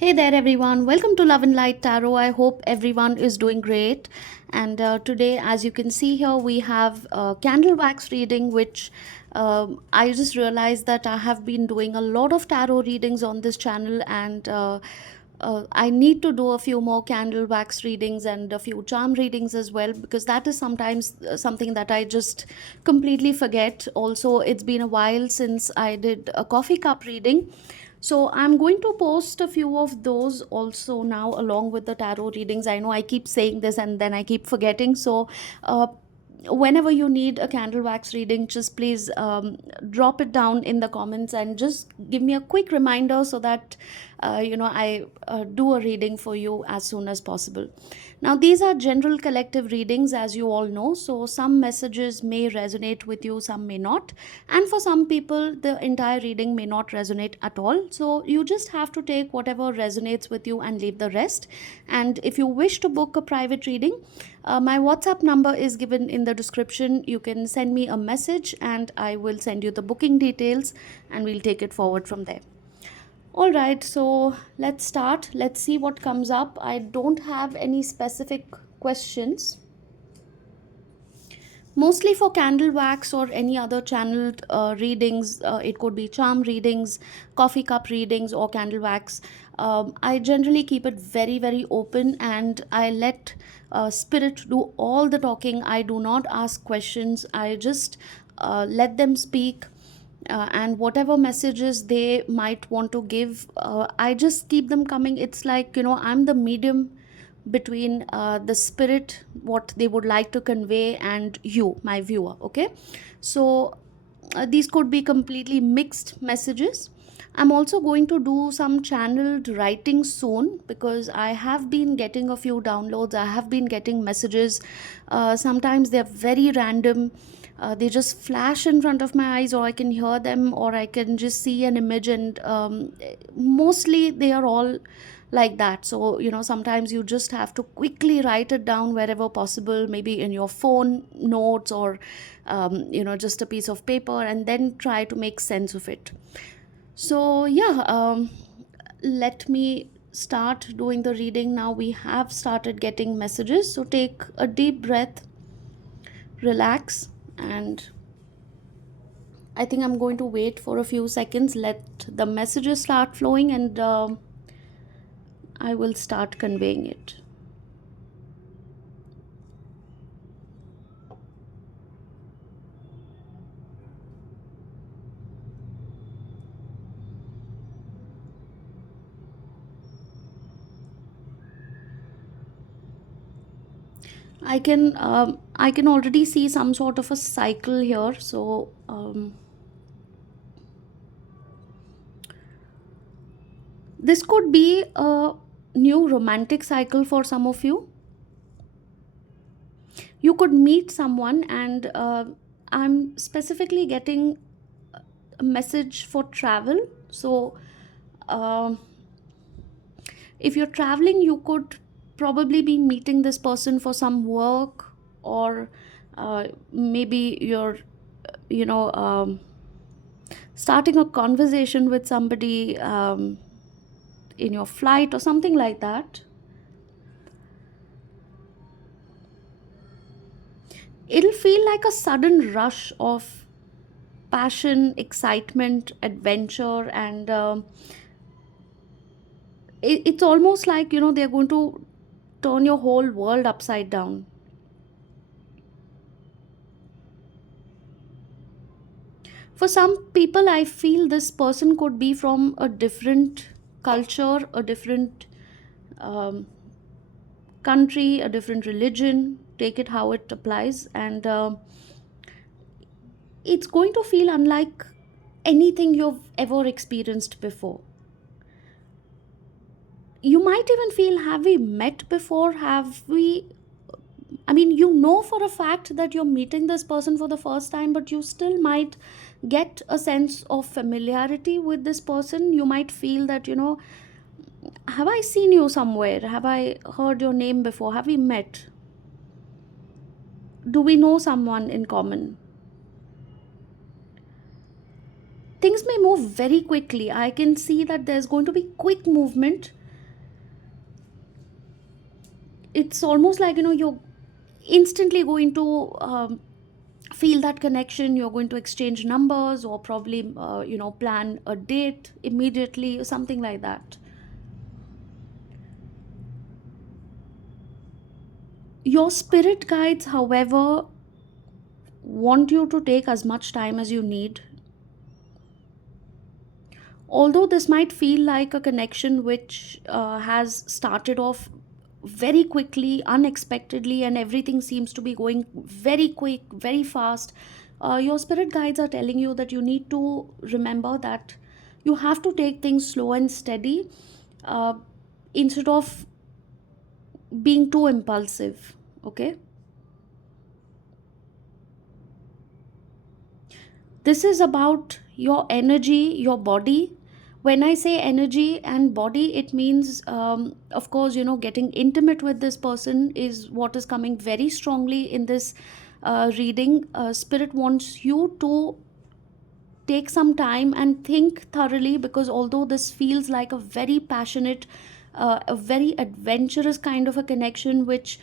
Hey there, everyone. Welcome to Love and Light Tarot. I hope everyone is doing great. And today, as you can see here, we have candle wax reading, which I just realized that I have been doing a lot of tarot readings on this channel, and I need to do a few more candle wax readings and a few charm readings as well, because that is sometimes something that I just completely forget. Also, it's been a while since I did a coffee cup reading, so I'm going to post a few of those also now along with the tarot readings. I know I keep saying this and then I keep forgetting. So uh, whenever you need a candle wax reading, just please drop it down in the comments and just give me a quick reminder so that I do a reading for you as soon as possible. Now, these are general collective readings, as you all know, so some messages may resonate with you, some may not, and for some people the entire reading may not resonate at all. So you just have to take whatever resonates with you and leave the rest. And if you wish to book a private reading, my WhatsApp number is given in the description. You can send me a message and I will send you the booking details, and we'll take it forward from there. All right, so let's start. Let's see what comes up. I don't have any specific questions. Mostly for candle wax or any other channeled readings, it could be charm readings, coffee cup readings, or candle wax. I generally keep it very, very open, and I let spirit do all the talking. I do not ask questions, I just let them speak. And whatever messages they might want to give, I just keep them coming. It's like, I'm the medium between the spirit, what they would like to convey, and you, my viewer. Okay, so these could be completely mixed messages. I'm also going to do some channeled writing soon, because I have been getting a few downloads, I have been getting messages. Sometimes they're very random. They just flash in front of my eyes, or I can hear them, or I can just see an image, and mostly they are all like that. So sometimes you just have to quickly write it down wherever possible, maybe in your phone notes, or just a piece of paper, and then try to make sense of it. So yeah, let me start doing the reading now. We have started getting messages, so take a deep breath, relax, and I think I'm going to wait for a few seconds, let the messages start flowing, and I will start conveying it. I can already see some sort of a cycle here. So this could be a new romantic cycle for some of you. You could meet someone, and I'm specifically getting a message for travel. So um if you're traveling, you could probably be meeting this person for some work, or maybe you're you know starting a conversation with somebody in your flight or something like that. It'll feel like a sudden rush of passion, excitement, adventure, and it's almost like they're going to turn your whole world upside down. For some people, I feel this person could be from a different culture, a different um, country, a different religion. Take it how it applies, and it's going to feel unlike anything you've ever experienced before. You might even feel, have we met before? Have we? I mean, for a fact that you're meeting this person for the first time, but you still might get a sense of familiarity with this person. You might feel that, have I seen you somewhere? Have I heard your name before? Have we met? Do we know someone in common? Things may move very quickly. I can see that there's going to be quick movement. It's almost like, you're instantly going to feel that connection. You're going to exchange numbers, or probably plan a date immediately, or something like that. Your spirit guides, however, want you to take as much time as you need. Although this might feel like a connection which has started off very quickly, unexpectedly, and everything seems to be going very quick, very fast, your spirit guides are telling you that you need to remember that you have to take things slow and steady, uh, instead of being too impulsive. Okay, this is about your energy, your body. When I say energy and body, it means, of course, getting intimate with this person is what is coming very strongly in this reading. Spirit wants you to take some time and think thoroughly, because although this feels like a very passionate, a very adventurous kind of a connection, which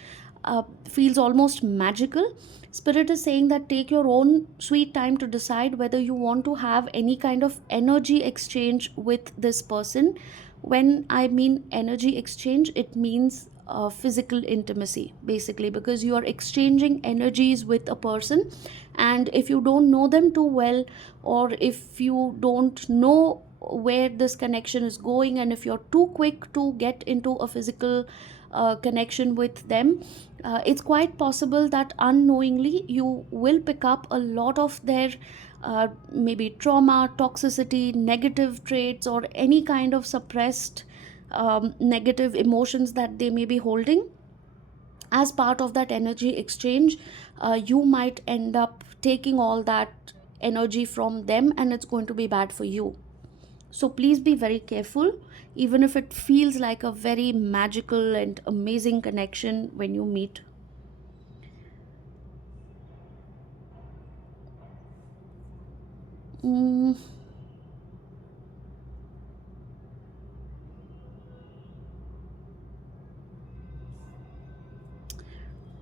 feels almost magical, spirit is saying that take your own sweet time to decide whether you want to have any kind of energy exchange with this person. When I mean energy exchange, it means physical intimacy, basically, because you are exchanging energies with a person. And if you don't know them too well, or if you don't know where this connection is going, and if you're too quick to get into a physical connection with them, it's quite possible that unknowingly you will pick up a lot of their maybe trauma, toxicity, negative traits, or any kind of suppressed negative emotions that they may be holding. As part of that energy exchange, you might end up taking all that energy from them, and it's going to be bad for you. So please be very careful, even if it feels like a very magical and amazing connection when you meet. mm,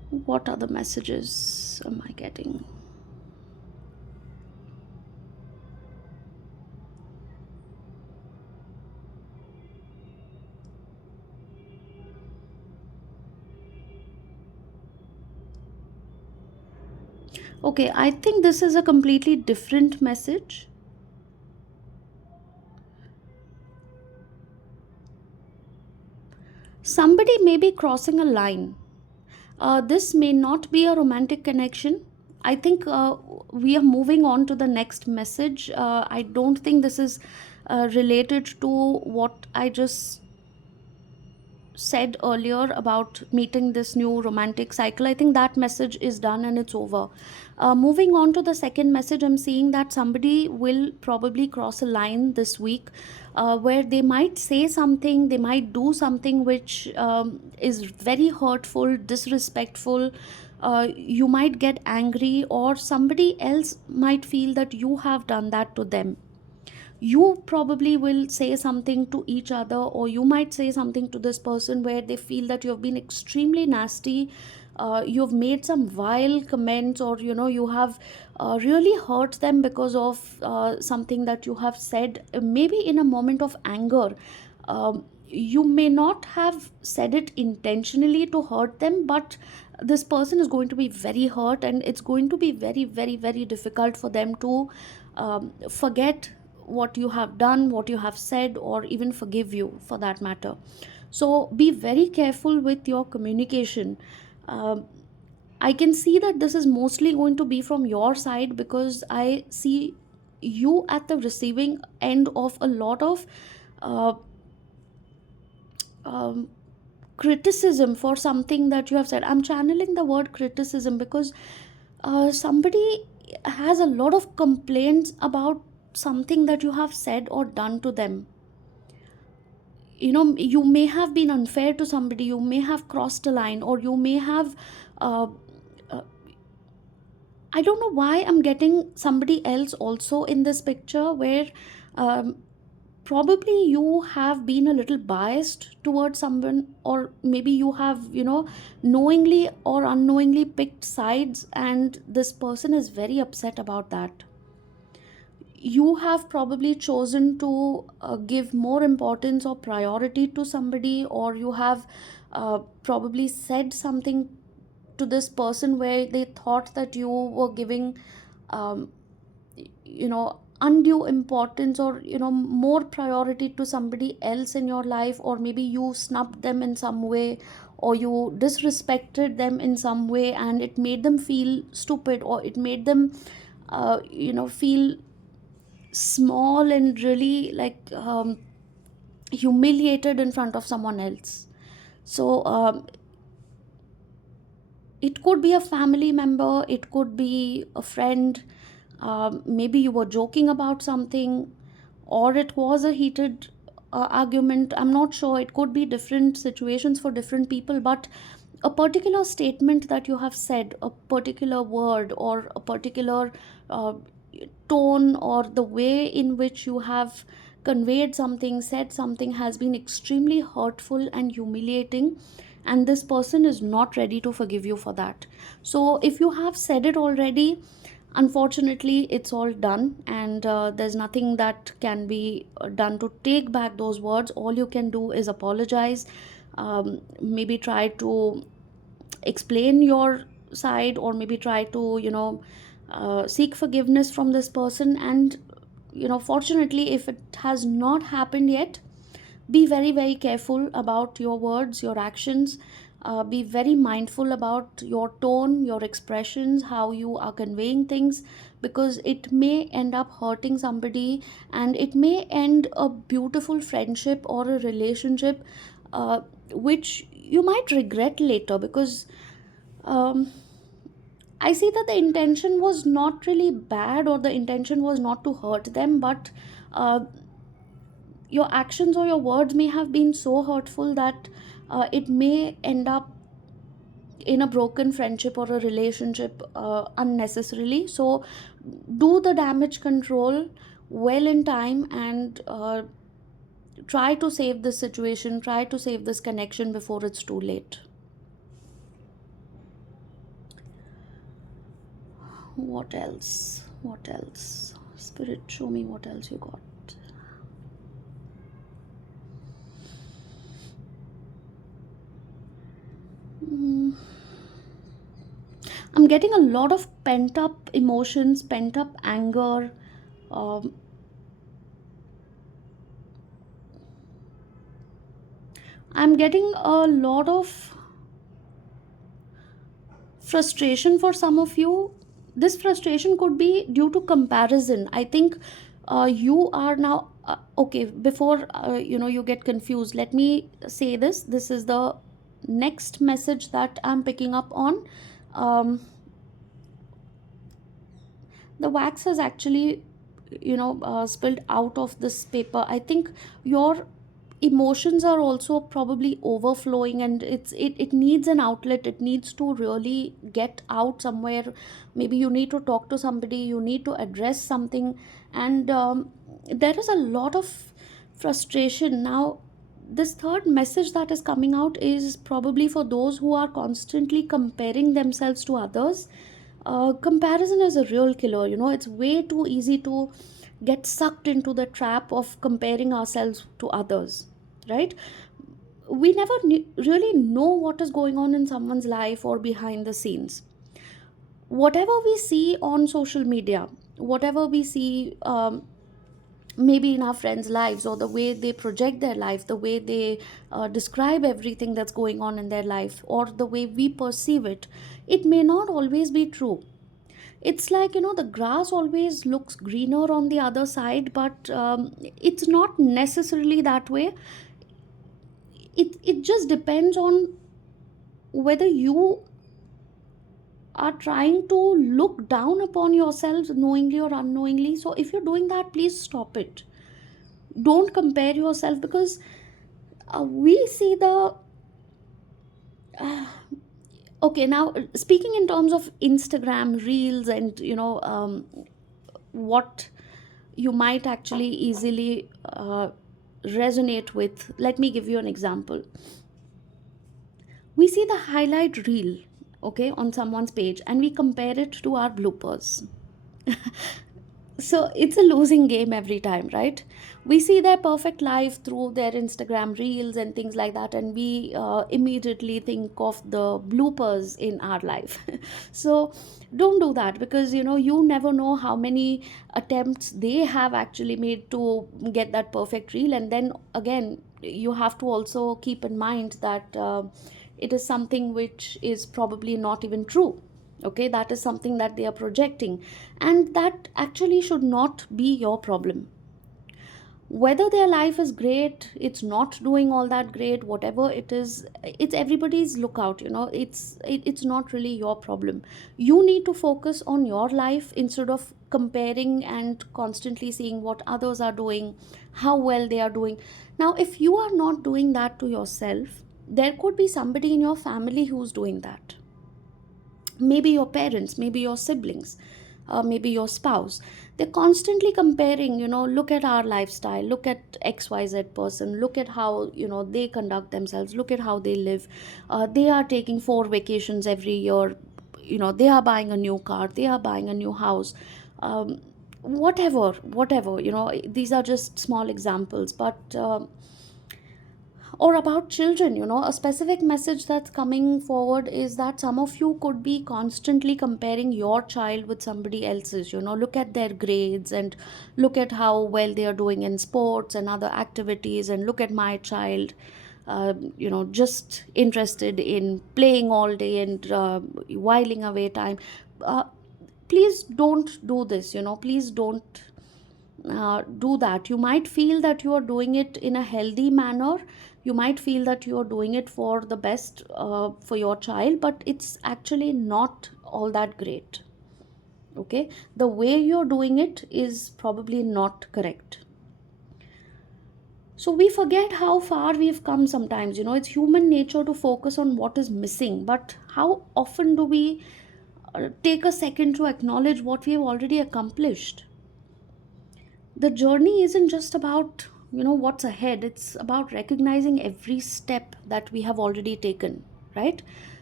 what other messages am I getting? Okay, I think this is a completely different message. Somebody may be crossing a line. This may not be a romantic connection. I think we are moving on to the next message. I don't think this is related to what I just said earlier about meeting this new romantic cycle. I think that message is done and it's over. Moving on to the second message, I'm seeing that somebody will probably cross a line this week, where they might say something, they might do something which is very hurtful, disrespectful. You might get angry, or somebody else might feel that you have done that to them. You probably will say something to each other, or you might say something to this person where they feel that you have been extremely nasty. You've made some vile comments, or you have really hurt them because of something that you have said, maybe in a moment of anger. You may not have said it intentionally to hurt them, but this person is going to be very hurt, and it's going to be very, very, very difficult for them to forget what you have done, what you have said, or even forgive you for that matter. So be very careful with your communication. Um, I can see that this is mostly going to be from your side, because I see you at the receiving end of a lot of uh, um, criticism for something that you have said. I'm channeling the word criticism because somebody has a lot of complaints about something that you have said or done to them. You may have been unfair to somebody, you may have crossed a line, or you may have uh, uh, I don't know why I'm getting somebody else also in this picture, where um, probably you have been a little biased towards someone, or maybe you have, knowingly or unknowingly picked sides, and this person is very upset about that. You have probably chosen to give more importance or priority to somebody, or you have probably said something to this person where they thought that you were giving um, undue importance, or more priority to somebody else in your life, or maybe you snubbed them in some way, or you disrespected them in some way, and it made them feel stupid, or it made them feel small and really like humiliated in front of someone else. So it could be a family member, it could be a friend, maybe you were joking about something, or it was a heated argument. I'm not sure, it could be different situations for different people, but a particular statement that you have said, a particular word, or a particular uh, tone, or the way in which you have conveyed something, said something, has been extremely hurtful and humiliating, and this person is not ready to forgive you for that. So if you have said it already, unfortunately it's all done, and there's nothing that can be done to take back those words. All you can do is apologize, maybe try to explain your side, or maybe try to seek forgiveness from this person. And fortunately, if it has not happened yet, be very very careful about your words, your actions. Be very mindful about your tone, your expressions, how you are conveying things, because it may end up hurting somebody, and it may end a beautiful friendship or a relationship, uh, which you might regret later. Because um, I see that the intention was not really bad, or the intention was not to hurt them, but uh, your actions or your words may have been so hurtful that it may end up in a broken friendship or a relationship unnecessarily. So do the damage control well in time, and try to save this situation, try to save this connection before it's too late. What else? What else? Spirit, show me what else you got. Mm, I'm getting a lot of pent up emotions, pent up anger. Um, I'm getting a lot of frustration for some of you. This frustration could be due to comparison. I think you are now okay. Before you get confused, let me say this. This is the next message that I'm picking up on. Um, the wax has actually spilled out of this paper. I think your emotions are also probably overflowing, and it needs an outlet. It needs to really get out somewhere. Maybe you need to talk to somebody, you need to address something, and there is a lot of frustration now. This third message that is coming out is probably for those who are constantly comparing themselves to others. Comparison is a real killer. It's way too easy to get sucked into the trap of comparing ourselves to others, right? We never really know what is going on in someone's life or behind the scenes. Whatever we see on social media, whatever we see, maybe in our friends' lives, or the way they project their life, the way they describe everything that's going on in their life, or the way we perceive it, it may not always be true. It's like, the grass always looks greener on the other side, but it's not necessarily that way. It just depends on whether you are trying to look down upon yourselves knowingly or unknowingly. So if you're doing that, please stop it. Don't compare yourself, because we see the uh, okay, now speaking in terms of Instagram reels, and what you might actually easily resonate with. Let me give you an example. We see the highlight reel, okay, on someone's page, and we compare it to our bloopers. So it's a losing game every time, right? We see their perfect life through their Instagram reels and things like that, and we immediately think of the bloopers in our life. So don't do that, because you never know how many attempts they have actually made to get that perfect reel. And then again, you have to also keep in mind that it is something which is probably not even true. Okay, that is something that they are projecting, and that actually should not be your problem. Whether their life is great, it's not doing all that great, whatever it is, it's everybody's lookout. It's not really your problem. You need to focus on your life instead of comparing and constantly seeing what others are doing, how well they are doing. Now, if you are not doing that to yourself, there could be somebody in your family who's doing that. Maybe your parents, maybe your siblings, maybe your spouse. They're constantly comparing, look at our lifestyle, look at XYZ person, look at how they conduct themselves, look at how they live. They are taking 4 vacations every year, they are buying a new car, they are buying a new house. Whatever, these are just small examples, but or about children, a specific message that's coming forward is that some of you could be constantly comparing your child with somebody else's. Look at their grades, and look at how well they are doing in sports and other activities, and look at my child, just interested in playing all day and whiling away time. Please don't do this. Please don't do that. You might feel that you are doing it in a healthy manner, you might feel that you are doing it for the best for your child, but it's actually not all that great. Okay, the way you're doing it is probably not correct. So we forget how far we've come sometimes. It's human nature to focus on what is missing, but how often do we take a second to acknowledge what we have already accomplished? The journey isn't just about what's ahead, it's about recognizing every step that we have already taken, right?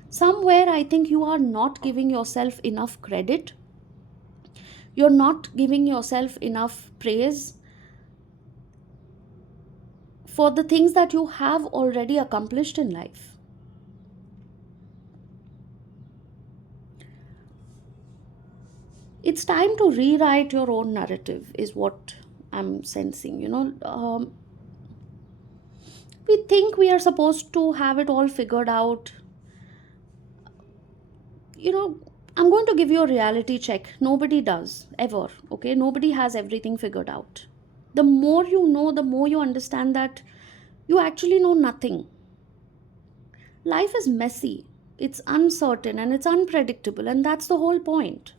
Somewhere I think you are not giving yourself enough credit, you're not giving yourself enough praise for the things that you have already accomplished in life. It's time to rewrite your own narrative, is what I'm sensing. We think we are supposed to have it all figured out. you know I'm going to give you a reality check. Nobody does, ever. Okay, nobody has everything figured out. The more you know, the more you understand that you actually know nothing. Life is messy, it's uncertain, and it's unpredictable, and that's the whole point.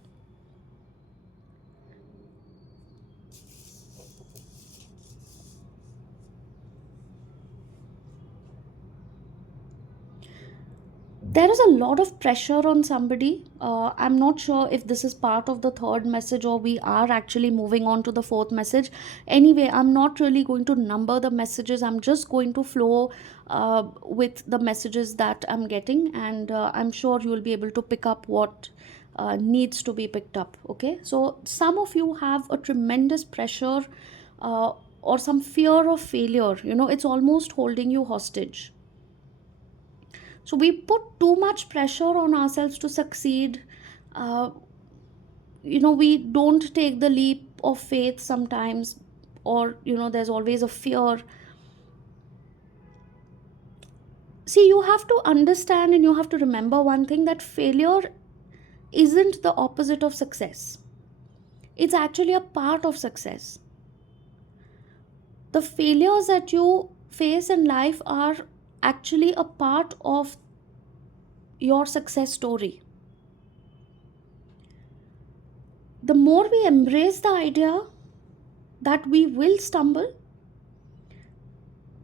There is a lot of pressure on somebody. I'm not sure if this is part of the third message or we are actually moving on to the fourth message. Anyway, I'm not really going to number the messages, I'm just going to flow with the messages that I'm getting, and I'm sure you will be able to pick up what needs to be picked up. Okay, so some of you have a tremendous pressure, uh, or some fear of failure. It's almost holding you hostage. So we put too much pressure on ourselves to succeed. uh, we don't take the leap of faith sometimes, or there's always a fear. See, you have to understand and you have to remember one thing, that failure isn't the opposite of success, it's actually a part of success. The failures that you face in life are actually a part of your success story. The more we embrace the idea that we will stumble,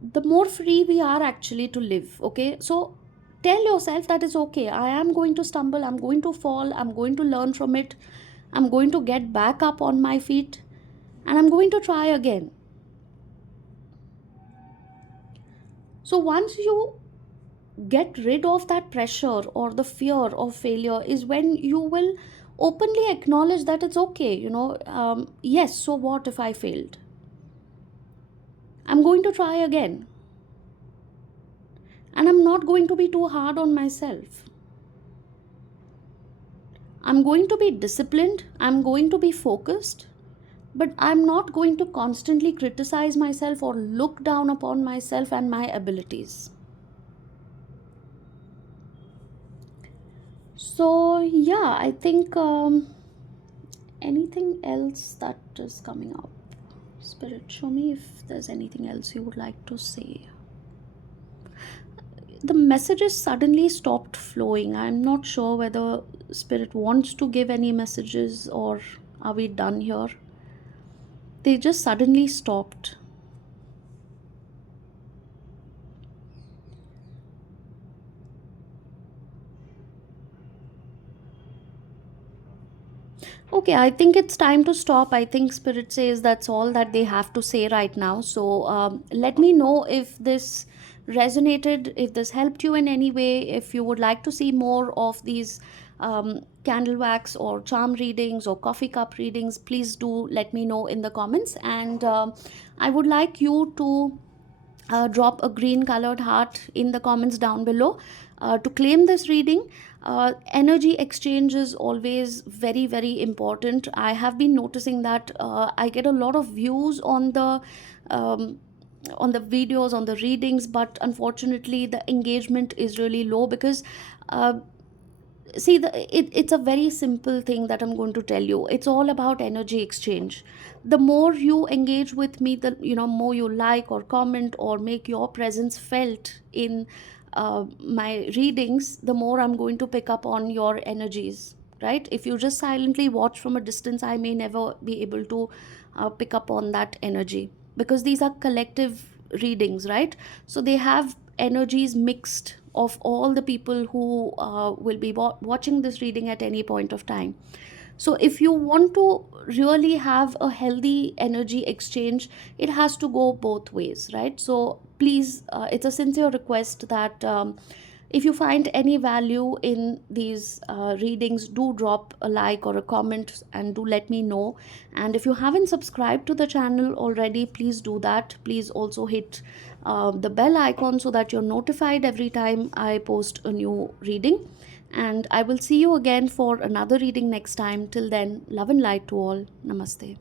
the more free we are actually to live. Okay, so tell yourself that it's okay, I am going to stumble, I'm going to fall, I'm going to learn from it, I'm going to get back up on my feet. and I'm going to try again. So once you get rid of that pressure or the fear of failure is when you will openly acknowledge that it's okay, yes, so what if I failed? I'm going to try again, and I'm not going to be too hard on myself. I'm going to be disciplined, I'm going to be focused, but I'm not going to constantly criticize myself or look down upon myself and my abilities. So, yeah, I think anything else that is coming up? Spirit, show me if there's anything else you would like to say. The messages suddenly stopped flowing. I'm not sure whether Spirit wants to give any messages or are we done here? They just suddenly stopped. Okay, I think it's time to stop. I think Spirit says that's all that they have to say right now. So let me know if this resonated, if this helped you in any way, if you would like to see more of these candle wax or charm readings or coffee cup readings, please do let me know in the comments. And I would like you to drop a green colored heart in the comments down below to claim this reading. Energy exchange is always very, very important. I have been noticing that I get a lot of views um, on the videos, on the readings, but unfortunately the engagement is really low because uh, see, it's a very simple thing that I'm going to tell you. It's all about energy exchange. The more you engage with me, the more you like or comment or make your presence felt in my readings, the more I'm going to pick up on your energies, right? If you just silently watch from a distance, I may never be able to pick up on that energy, because these are collective readings, right? So they have energies mixed of all the people who will be watching this reading at any point of time. So if you want to really have a healthy energy exchange, it has to go both ways, right? So please, it's a sincere request that if you find any value in these readings, do drop a like or a comment and do let me know. And if you haven't subscribed to the channel already, please do that. Please also hit the bell icon so that you're notified every time I post a new reading. And I will see you again for another reading next time. Till then, love and light to all. Namaste.